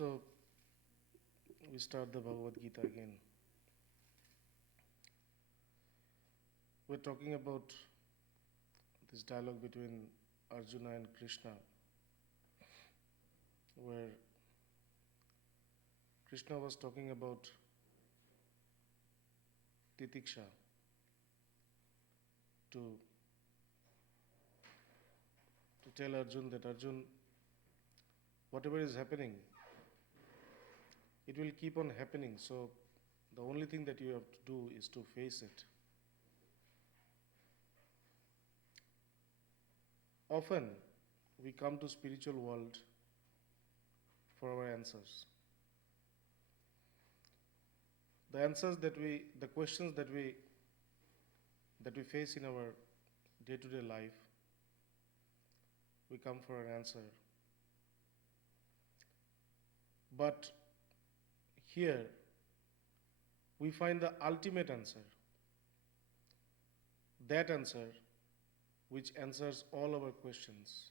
So we start the Bhagavat Gita again. We're talking about this dialogue between Arjuna and Krishna, where Krishna was talking about titiksha, to tell Arjun that Arjun, whatever is happening, it will keep on happening. So the only thing that you have to do is to face it. Often we come to spiritual world for our answers. The questions that we face in our day-to-day life, we come for an answer. But here we find the ultimate answer. That answer which answers all our questions.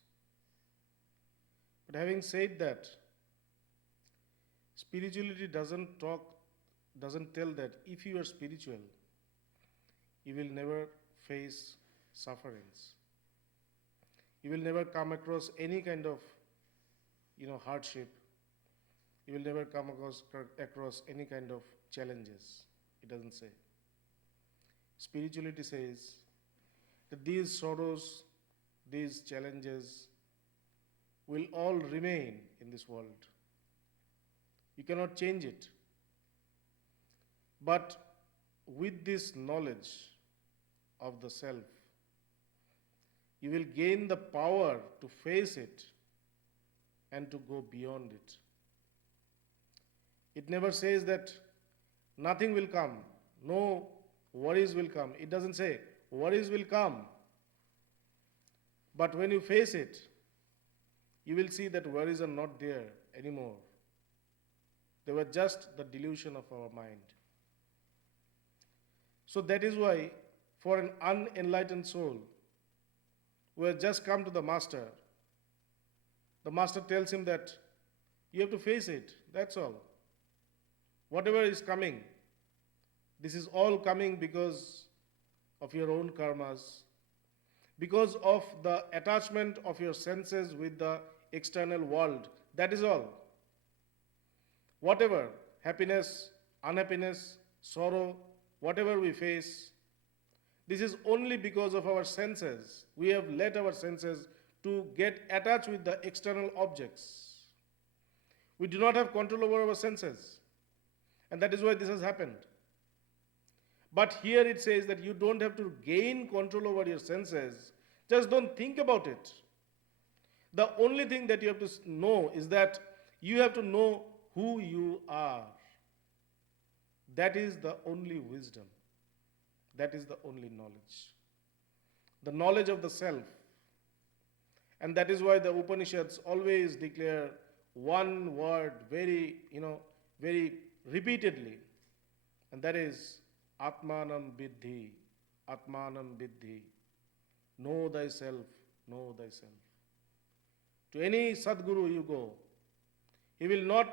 But having said that, spirituality doesn't tell that if you are spiritual, you will never face sufferings. You will never come across any kind of hardship. You will never come across any kind of challenges. It doesn't say. Spirituality says that these sorrows, these challenges will all remain in this world. You cannot change it. But with this knowledge of the self, you will gain the power to face it and to go beyond it. It never says that nothing will come, no worries will come. It doesn't say worries will come. But when you face it, you will see that worries are not there anymore. They were just the delusion of our mind. So that is why, for an unenlightened soul who has just come to the Master tells him that you have to face it, that's all. Whatever is coming, this is all coming because of your own karmas, because of the attachment of your senses with the external world. That is all. Whatever, happiness, unhappiness, sorrow, whatever we face, this is only because of our senses. We have let our senses to get attached with the external objects. We do not have control over our senses. And that is why this has happened. But here it says that you don't have to gain control over your senses. Just don't think about it. The only thing that you have to know is that you have to know who you are. That is the only wisdom. That is the only knowledge. The knowledge of the self. And that is why the Upanishads always declare one word very repeatedly. And that is Atmanam Biddhi. Atmanam Biddhi. Know thyself, know thyself. To any Sadguru you go, he will not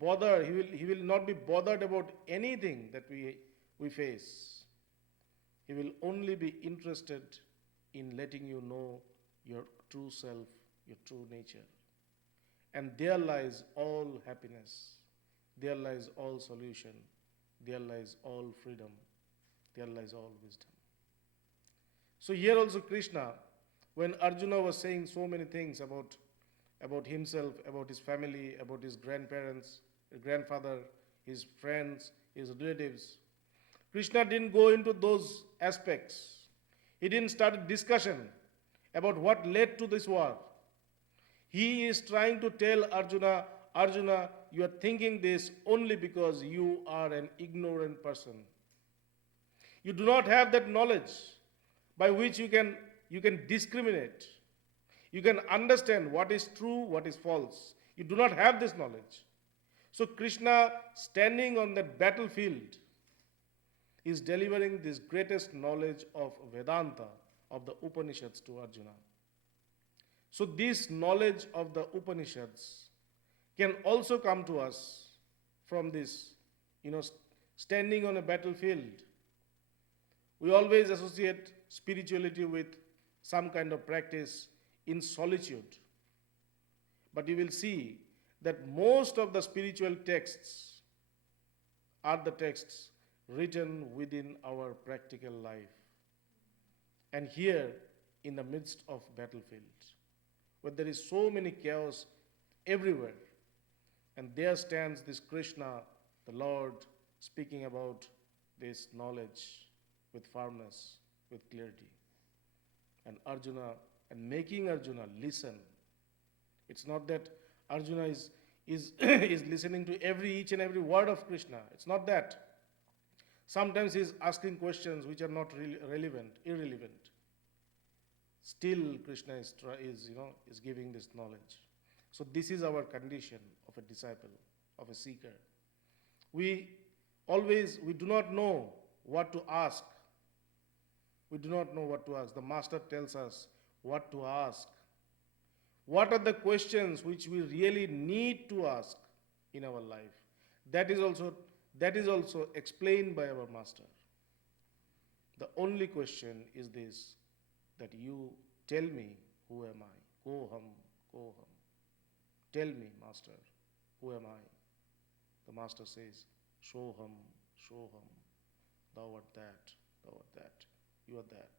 bother, he will not be bothered about anything that we face. He will only be interested in letting you know your true self, your true nature. And there lies all happiness. There lies all solution. There lies all freedom. There lies all wisdom. So here also Krishna, when Arjuna was saying so many things about himself, about his family, about his grandparents, his grandfather, his friends, his relatives, Krishna didn't go into those aspects. He didn't start a discussion about what led to this war. He is trying to tell Arjuna, Arjuna, you are thinking this only because you are an ignorant person. You do not have that knowledge by which you can discriminate. You can understand what is true, what is false. You do not have this knowledge. So Krishna, standing on that battlefield, is delivering this greatest knowledge of Vedanta, of the Upanishads to Arjuna. So this knowledge of the Upanishads can also come to us from this, standing on a battlefield. We always associate spirituality with some kind of practice in solitude. But you will see that most of the spiritual texts are the texts written within our practical life. And here, in the midst of battlefields, where there is so many chaos everywhere, and there stands this Krishna, the Lord, speaking about this knowledge with firmness, with clarity. And Arjuna, and making Arjuna listen. It's not that Arjuna is is listening to each and every word of Krishna. It's not that. Sometimes he's asking questions which are not really relevant, irrelevant. Still, Krishna is giving this knowledge. So this is our condition of a disciple, of a seeker. We do not know what to ask. We do not know what to ask. The Master tells us what to ask. What are the questions which we really need to ask in our life? That is also explained by our Master. The only question is this, that you tell me, who am I? Koham, koham. Tell me, Master, who am I? The Master says, Shoham, Shoham. Thou art that, thou art that, you are that.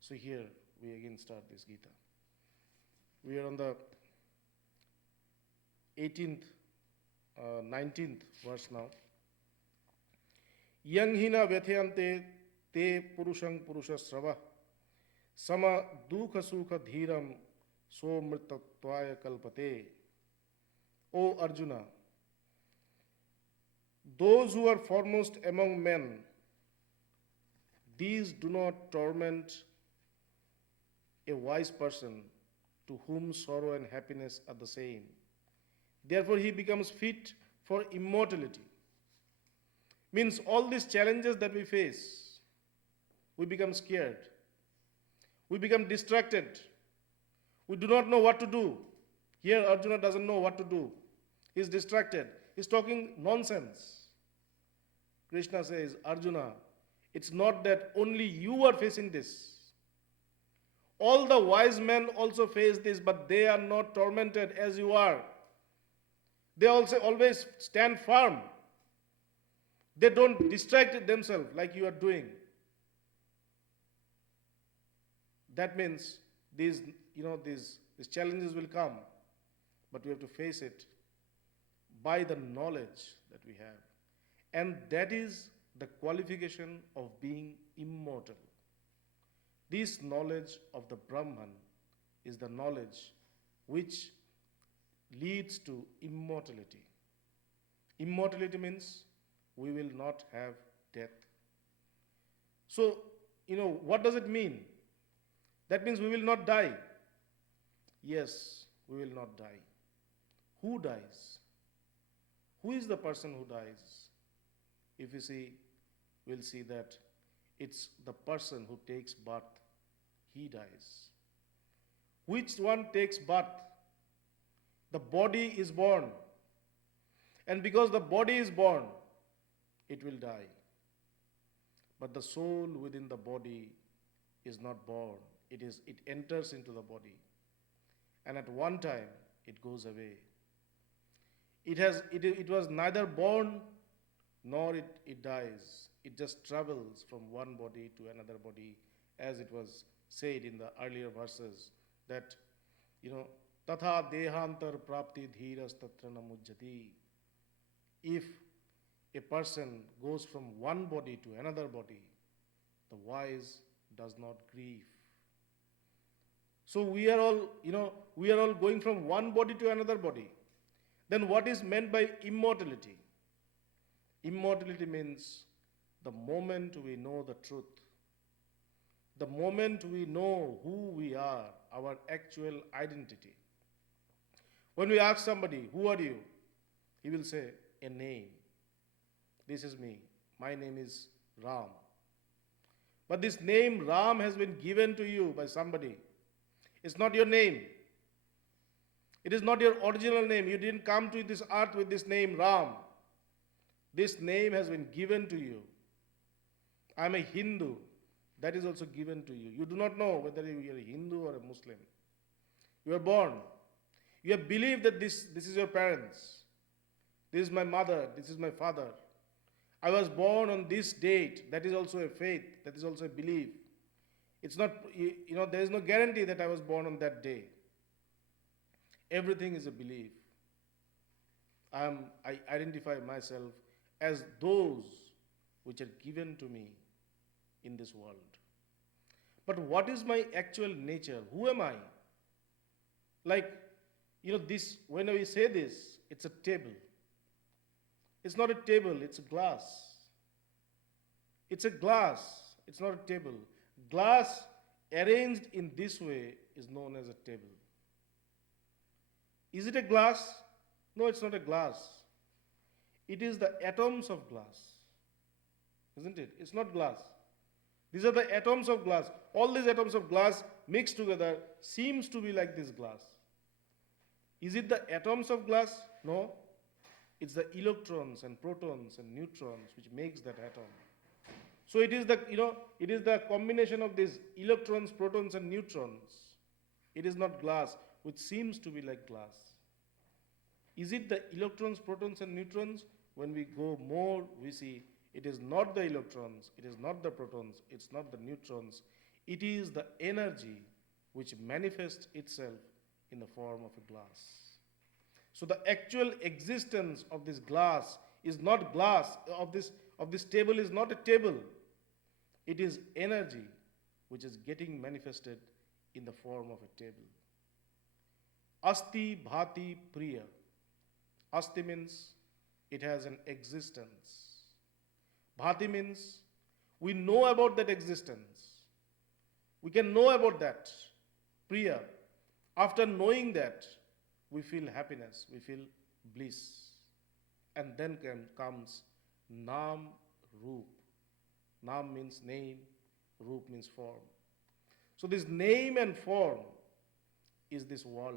So here we again start this Gita. We are on the 19th verse now. Yang hina vyathyante te purushang purushasrava sama dukha sukha dhiram somritattvaya kalpate. O Arjuna, those who are foremost among men, these do not torment a wise person to whom sorrow and happiness are the same. Therefore, he becomes fit for immortality. Means all these challenges that we face, we become scared. We become distracted. We do not know what to do. Here, Arjuna doesn't know what to do. He's distracted. He's talking nonsense. Krishna says, Arjuna, it's not that only you are facing this. All the wise men also face this, but they are not tormented as you are. They also always stand firm. They don't distract themselves like you are doing. That means these challenges will come, but we have to face it by the knowledge that we have. And that is the qualification of being immortal. This knowledge of the Brahman is the knowledge which leads to immortality. Immortality means we will not have death. So, what does it mean? That means we will not die. Yes, we will not die. Who dies? Who is the person who dies? If you see, we'll see that it's the person who takes birth. He dies. Which one takes birth? The body is born. And because the body is born, it will die. But the soul within the body is not born. It enters into the body. And at one time, it goes away. It was neither born nor it dies. It just travels from one body to another body, as it was said in the earlier verses, that, tatha dehantar prapti dhiras tatra namujjati. If a person goes from one body to another body, the wise does not grieve. So we are all going from one body to another body. Then what is meant by immortality? Immortality means the moment we know the truth, the moment we know who we are, our actual identity. When we ask somebody, who are you? He will say, a name. This is me. My name is Ram. But this name Ram has been given to you by somebody. It's not your name. It is not your original name. You didn't come to this earth with this name, Ram. This name has been given to you. I am a Hindu. That is also given to you. You do not know whether you are a Hindu or a Muslim. You are born. You have believed that this is your parents. This is my mother. This is my father. I was born on this date. That is also a faith. That is also a belief. It's not, there is no guarantee that I was born on that day. Everything is a belief. I identify myself as those which are given to me in this world. But what is my actual nature? Who am I? Like, this, when we say this, it's a table. It's not a table, it's a glass. It's a glass, it's not a table. Glass arranged in this way is known as a table. Is it a glass? No, it's not a glass. It is the atoms of glass. Isn't it? It's not glass. These are the atoms of glass. All these atoms of glass mixed together seems to be like this glass. Is it the atoms of glass? No. It's the electrons and protons and neutrons which makes that atom. So it is the combination of these electrons, protons and neutrons. It is not glass, which seems to be like glass. Is it the electrons, protons and neutrons? When we go more, we see it is not the electrons, it is not the protons, it's not the neutrons. It is the energy which manifests itself in the form of a glass. So the actual existence of this glass is not glass, of this table is not a table. It is energy which is getting manifested in the form of a table. Asti bhati priya. Asti means it has an existence. Bhati means we know about that existence. We can know about that. Priya. After knowing that, we feel happiness, we feel bliss. And then comes Nam Roop. Nam means name, Roop means form. So this name and form is this world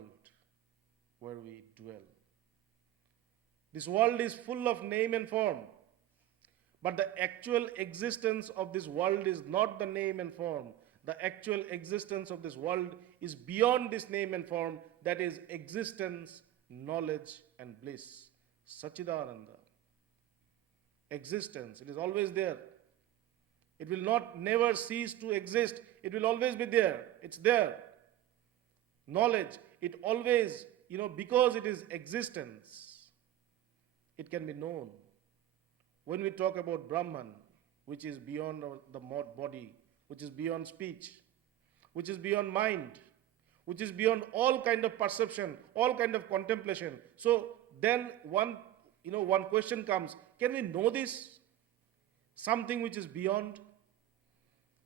where we dwell. This world is full of name and form. But the actual existence of this world is not the name and form. The actual existence of this world is beyond this name and form. That is existence, knowledge, and bliss. Sachidananda. Existence. It is always there. It will not never cease to exist. It will always be there. It's there. Knowledge. It always, because it is existence, it can be known. When we talk about Brahman, which is beyond the body, which is beyond speech, which is beyond mind, which is beyond all kind of perception, all kind of contemplation. So then one question comes, can we know this? Something which is beyond?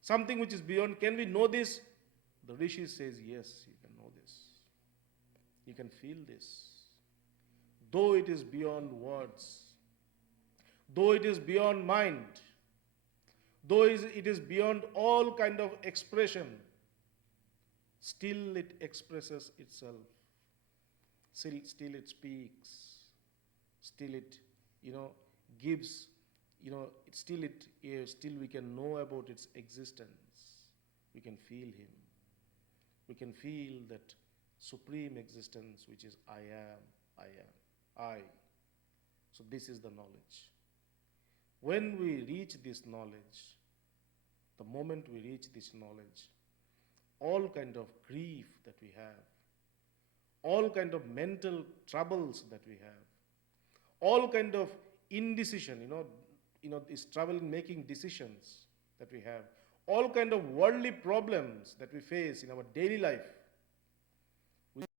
Something which is beyond, can we know this? The Rishi says, yes, you can know this. You can feel this. Though it is beyond words, though it is beyond mind, though it is beyond all kind of expression, still it expresses itself. Still it speaks. Still it, gives, still we can know about its existence. We can feel him. We can feel that supreme existence which is I am. So this is the knowledge. When we reach this knowledge, the moment we reach this knowledge, all kind of grief that we have, all kind of mental troubles that we have, all kind of indecision, this trouble in making decisions that we have, all kind of worldly problems that we face in our daily life,